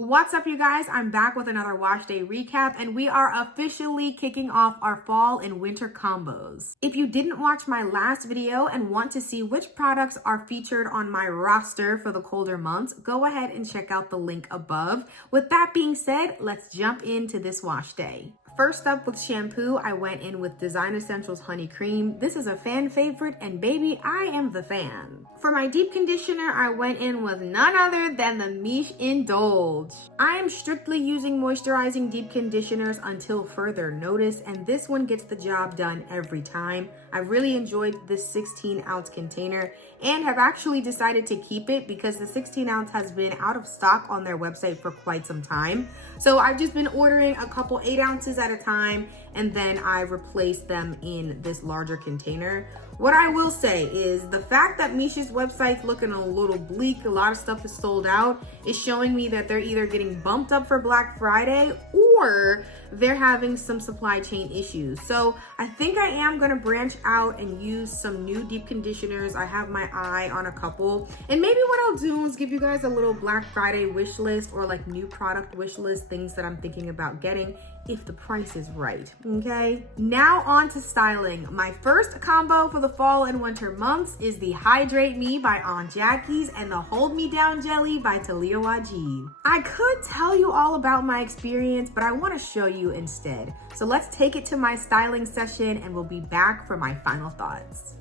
What's up, you guys? I'm back with another wash day recap, and we are officially kicking off our fall and winter combos. If you didn't watch my last video and want to see which products are featured on my roster for the colder months, go ahead and check out the link above. With that being said, let's jump into this wash day. First up with shampoo, I went in with Design Essentials Honey Cream. This is a fan favorite, and baby, I am the fan. For my deep conditioner, I went in with none other than the Miche Indulge. I am strictly using moisturizing deep conditioners until further notice, and this one gets the job done every time. I really enjoyed this 16-ounce container and have actually decided to keep it because the 16-ounce has been out of stock on their website for quite some time. So I've just been ordering a couple 8 ounces at a time, and then I replace them in this larger container. What I will say is the fact that Miche's website's looking a little bleak, a lot of stuff is sold out, is showing me that they're either getting bumped up for Black Friday or they're having some supply chain issues. So I think I am gonna branch out and use some new deep conditioners. I have my eye on a couple, and maybe what I'll do is give you guys a little Black Friday wish list or like new product wish list, things that I'm thinking about getting if the price is right, okay? Now on to styling. My first combo for the fall and winter months is the Hydrate Me by Aunt Jackie's and the Hold Me Down Jelly by Taliah Waajid. I could tell you all about my experience, but I wanna show you instead. So let's take it to my styling session and we'll be back for my final thoughts.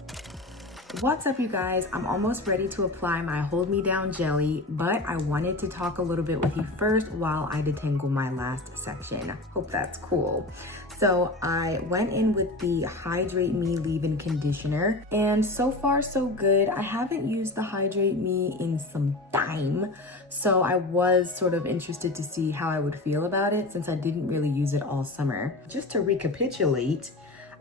What's up, you guys? I'm almost ready to apply my Hold Me Down Jelly, but I wanted to talk a little bit with you first while I detangle my last section. Hope that's cool. So I went in with the Hydrate Me leave-in conditioner, and so far so good. I haven't used the Hydrate Me in some time, so I was sort of interested to see how I would feel about it since I didn't really use it all summer. Just to recapitulate,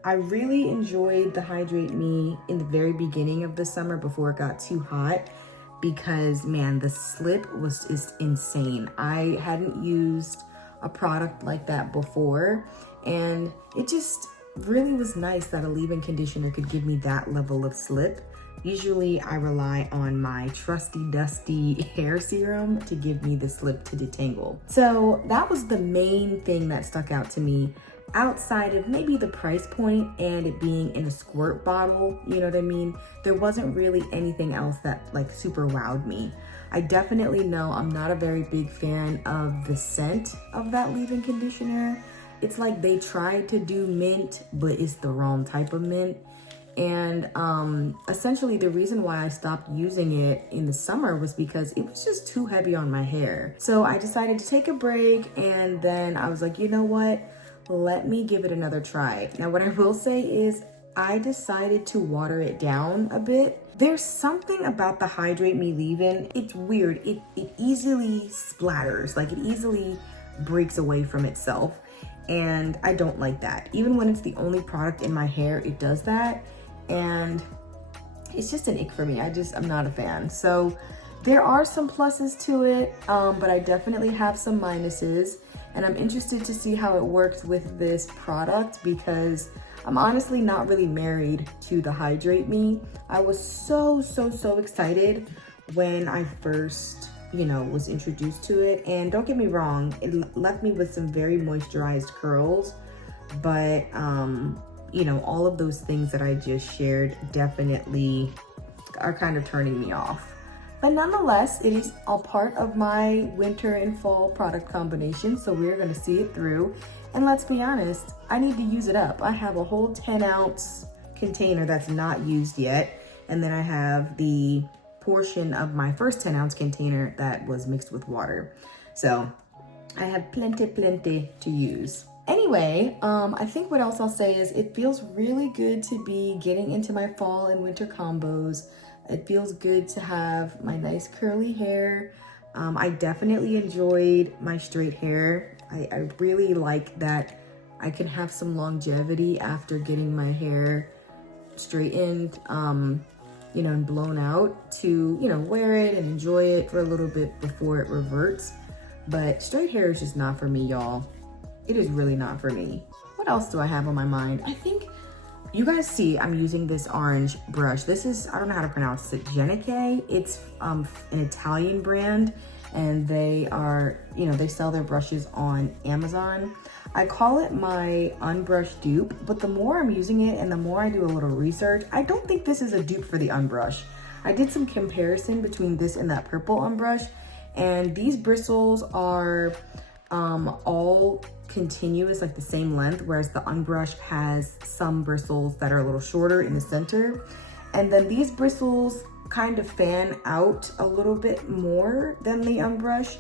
I really enjoyed the Hydrate Me in the very beginning of the summer before it got too hot because, man, the slip was just insane. I hadn't used a product like that before, and it just really was nice that a leave-in conditioner could give me that level of slip. Usually I rely on my trusty dusty hair serum to give me the slip to detangle. So that was the main thing that stuck out to me, outside of maybe the price point and it being in a squirt bottle, you know what I mean? There wasn't really anything else that like super wowed me. I definitely know I'm not a very big fan of the scent of that leave-in conditioner. It's like they tried to do mint, but it's the wrong type of mint. And essentially the reason why I stopped using it in the summer was because it was just too heavy on my hair. So I decided to take a break, and then I was like, you know what? Let me give it another try. Now, what I will say is I decided to water it down a bit. There's something about the Hydrate Me leave-in. It's weird. It easily splatters, like it easily breaks away from itself. And I don't like that. Even when it's the only product in my hair, it does that. And it's just an ick for me. I'm not a fan. So there are some pluses to it, but I definitely have some minuses. And I'm interested to see how it works with this product because I'm honestly not really married to the Hydrate Me. I was so excited when I first, was introduced to it. And don't get me wrong, it left me with some very moisturized curls, but all of those things that I just shared definitely are kind of turning me off. But nonetheless, it is a part of my winter and fall product combination, so we're gonna see it through. And let's be honest, I need to use it up. I have a whole 10-ounce container that's not used yet, and then I have the portion of my first 10-ounce container that was mixed with water. So I have plenty to use. Anyway, I think what else I'll say is it feels really good to be getting into my fall and winter combos. It feels good to have my nice curly hair. I definitely enjoyed my straight hair. I really like that I can have some longevity after getting my hair straightened, and blown out to, wear it and enjoy it for a little bit before it reverts. But straight hair is just not for me, y'all. It is really not for me. What else do I have on my mind? I think you guys see I'm using this orange brush. This is, I don't know how to pronounce it, Gelle. It's an Italian brand, and they are, you know, they sell their brushes on Amazon. I call it my unbrushed dupe, but the more I'm using it and the more I do a little research, I don't think this is a dupe for the unbrush. I did some comparison between this and that purple unbrush, and these bristles are all continuous, like the same length, whereas the unbrush has some bristles that are a little shorter in the center. And then these bristles kind of fan out a little bit more than the unbrush,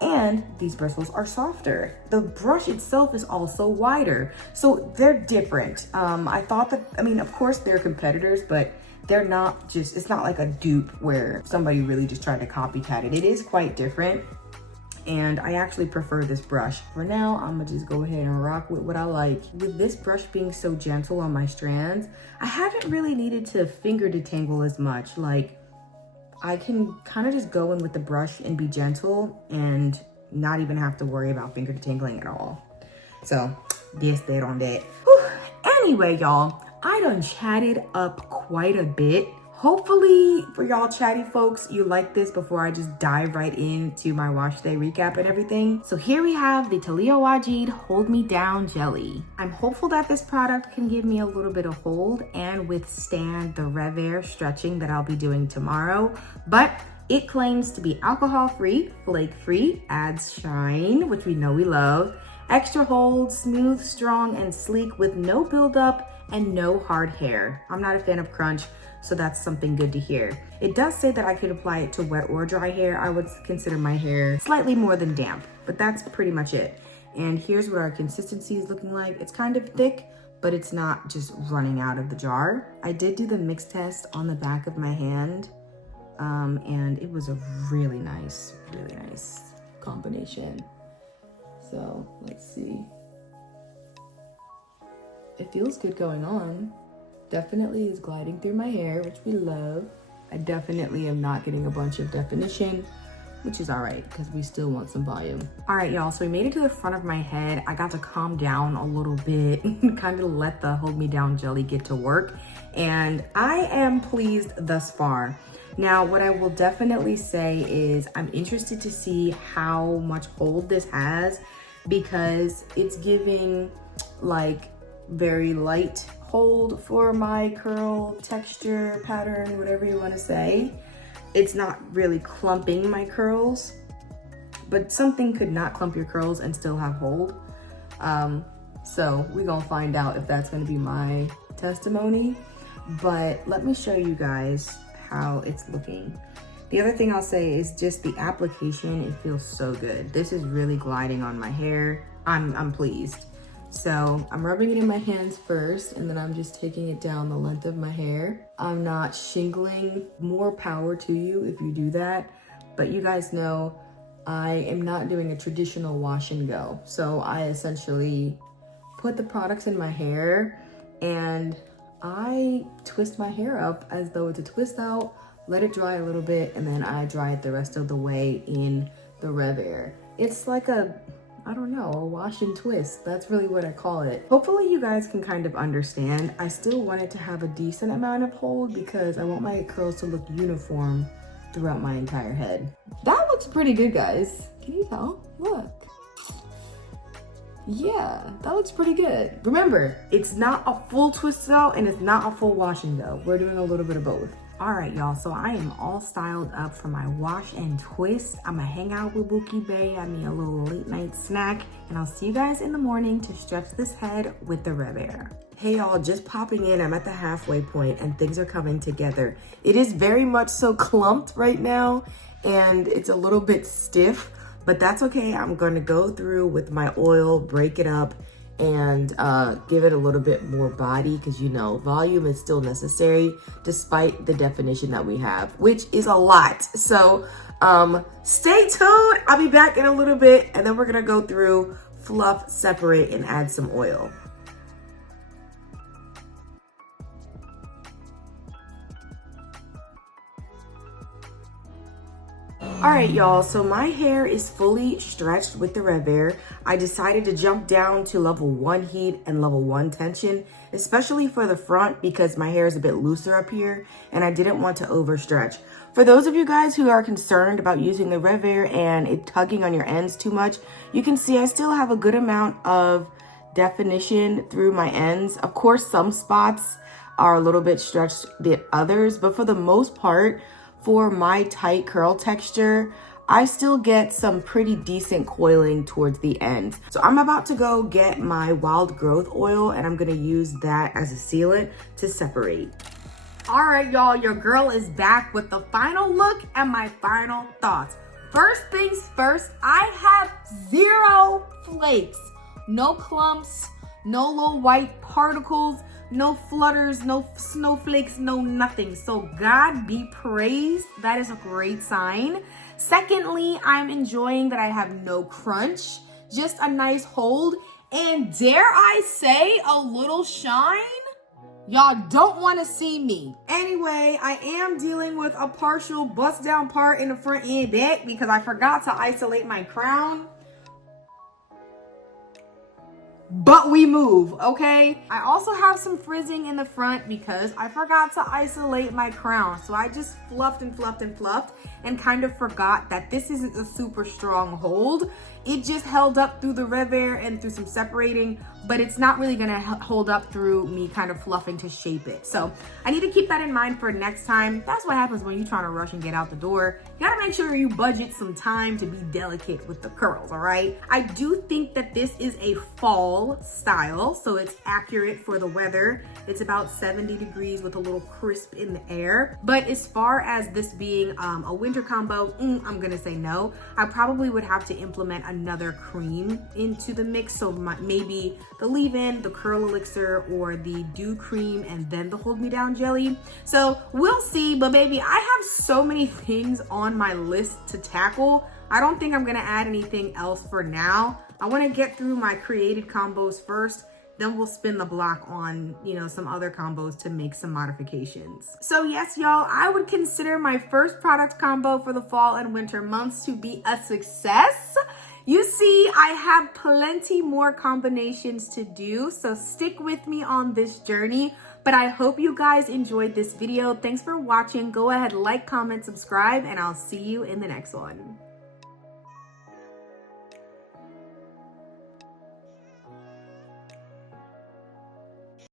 and these bristles are softer. The brush itself is also wider, so they're different. I thought that, I mean, of course they're competitors, but they're not just, it's not like a dupe where somebody really just tried to copycat it. It is quite different, and I actually prefer this brush. For now, I'm gonna just go ahead and rock with what I like. With this brush being so gentle on my strands, I haven't really needed to finger detangle as much. Like, I can kind of just go in with the brush and be gentle and not even have to worry about finger detangling at all. So, that's that on that. Whew. Anyway, y'all, I done chatted up quite a bit. Hopefully for y'all chatty folks, you like this before I just dive right into my wash day recap and everything. So here we have the Taliah Waajid Hold Me Down Jelly. I'm hopeful that this product can give me a little bit of hold and withstand the Rev Air stretching that I'll be doing tomorrow, but it claims to be alcohol-free, flake-free, adds shine, which we know we love, extra hold, smooth, strong, and sleek with no buildup and no hard hair. I'm not a fan of crunch, so that's something good to hear. It does say that I could apply it to wet or dry hair. I would consider my hair slightly more than damp, but that's pretty much it. And here's what our consistency is looking like. It's kind of thick, but it's not just running out of the jar. I did do the mix test on the back of my hand, and it was a really nice combination. So let's see. It feels good going on. Definitely is gliding through my hair, which we love. I definitely am not getting a bunch of definition, which is all right because we still want some volume. All right, y'all, so we made it to the front of my head. I got to calm down a little bit and kind of let the Hold Me Down jelly get to work. And I am pleased thus far. Now, what I will definitely say is I'm interested to see how much hold this has, because it's giving like very light hold for my curl texture pattern, whatever you want to say. It's not really clumping my curls, but something could not clump your curls and still have hold. So we're gonna find out if that's gonna be my testimony, but let me show you guys how it's looking. The other thing I'll say is just the application. It feels so good. This is really gliding on my hair. I'm pleased. So I'm rubbing it in my hands first, and then I'm just taking it down the length of my hair. I'm not shingling. More power to you if you do that. But you guys know I am not doing a traditional wash and go. So I essentially put the products in my hair and I twist my hair up as though it's a twist out, let it dry a little bit, and then I dry it the rest of the way in the Rev Air. It's like a, I don't know, a wash and twist. That's really what I call it. Hopefully you guys can kind of understand. I still want it to have a decent amount of hold because I want my curls to look uniform throughout my entire head. That looks pretty good, guys. Can you tell? Look. Yeah, that looks pretty good. Remember, it's not a full twist out and it's not a full wash and go. We're doing a little bit of both. All right, y'all, so I am all styled up for my wash and twist. I'm gonna hang out with Bookie Bay, I mean a little late night snack, and I'll see you guys in the morning to stretch this head with the Rev Air. Hey y'all, just popping in, I'm at the halfway point and things are coming together. It is very much so clumped right now and it's a little bit stiff, but that's okay. I'm gonna go through with my oil, break it up, and give it a little bit more body because, you know, volume is still necessary despite the definition that we have, which is a lot. So stay tuned. I'll be back in a little bit and then we're gonna go through, fluff, separate, and add some oil. All right, y'all, so my hair is fully stretched with the Rev Air. I decided to jump down to level 1 heat and level 1 tension, especially for the front because my hair is a bit looser up here and I didn't want to overstretch. For those of you guys who are concerned about using the Rev-Air and it tugging on your ends too much, you can see I still have a good amount of definition through my ends. Of course, some spots are a little bit stretched than others, but for the most part, for my tight curl texture, I still get some pretty decent coiling towards the end. So I'm about to go get my Wild Growth oil and I'm gonna use that as a sealant to separate. All right, y'all, your girl is back with the final look and my final thoughts. First things first, I have 0 flakes, no clumps, no little white particles, no flutters, no snowflakes, no nothing. So God be praised. That is a great sign. Secondly, I'm enjoying that I have no crunch, just a nice hold, and dare I say a little shine? Y'all don't want to see me. Anyway, I am dealing with a partial bust down part in the front and back because I forgot to isolate my crown. But we move, okay? I also have some frizzing in the front because I forgot to isolate my crown. So I just fluffed and fluffed and fluffed and kind of forgot that this isn't a super strong hold. It just held up through the Rev-Air and through some separating, but it's not really gonna hold up through me kind of fluffing to shape it. So I need to keep that in mind for next time. That's what happens when you're trying to rush and get out the door. You gotta make sure you budget some time to be delicate with the curls, all right? I do think that this is a fall style, so it's accurate for the weather. It's about 70 degrees with a little crisp in the air. But as far as this being a winter combo, I'm gonna say no. I probably would have to implement another cream into the mix. So maybe the leave-in, the curl elixir, or the dew cream, and then the hold me down jelly. So we'll see, but baby, I have so many things on my list to tackle. I don't think I'm gonna add anything else for now. I wanna get through my created combos first, then we'll spin the block on, some other combos to make some modifications. So yes, y'all, I would consider my first product combo for the fall and winter months to be a success. You see, I have plenty more combinations to do, so stick with me on this journey. But I hope you guys enjoyed this video. Thanks for watching. Go ahead, like, comment, subscribe, and I'll see you in the next one.